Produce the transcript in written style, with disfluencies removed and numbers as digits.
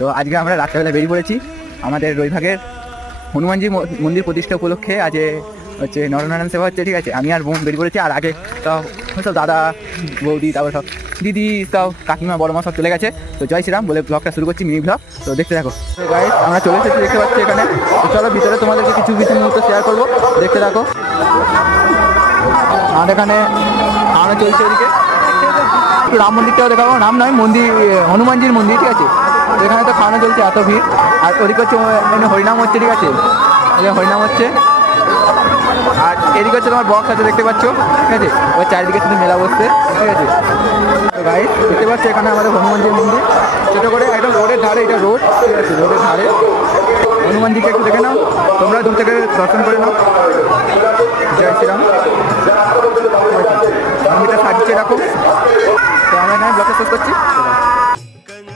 তো আজকে আমরা রাত্রেবেলা বেরিয়ে পড়েছি আমাদের রবিভাগের হনুমানজি মন্দির প্রতিষ্ঠা উপলক্ষে। আজ হচ্ছে নরনারায়ণ সেবা হচ্ছে, ঠিক আছে। আমি আর বোন বেরিয়ে পড়েছি, আর আগে সব দাদা বৌদি, তারপর সব দিদি, সব কাকিমা বড় মা সব চলে গেছে। তো জয় শ্রীরাম বলে ব্লগটা শুরু করছি, মিনি ব্লগ। তো দেখতে থাকো গাইস, আমরা চলে এসেছি, দেখতে পাচ্ছি এখানে। তো চলো ভিতরে তোমাদেরকে কিছু মুহূর্ত শেয়ার করবো, দেখতে থাকো। আর এখানে খাওয়ানো চলছে এদিকে। রাম মন্দিরটাও দেখাবো, রাম নয় মন্দির, হনুমানজির মন্দির, ঠিক আছে। এখানে তো খাওয়ানো চলছে, এত ভিড়। আর ওদিকে হচ্ছে হরিনাম হচ্ছে, ঠিক আছে, হরিনাম হচ্ছে। আর এদিকে হচ্ছে তোমার বক্স আছে, দেখতে পাচ্ছ, ঠিক আছে। ওই চারিদিকে শুধু মেলা বসছে, ঠিক আছে। তো গাইস দেখতে পাচ্ছ এখানে আমাদের হনুমানজির মন্দির, ছোটো করে একদম রোডের ধারে, এটা রোড, ঠিক আছে, রোডের ধারে। হনুমানজিকে একটু দেখে নাও, তোমরা দূর থেকে দর্শন করে নাও। জয় শ্রীরাম। মন্দিরটা সাজিয়ে রাখো। তো আমরা এখানে ব্লগটা শেষ করছি।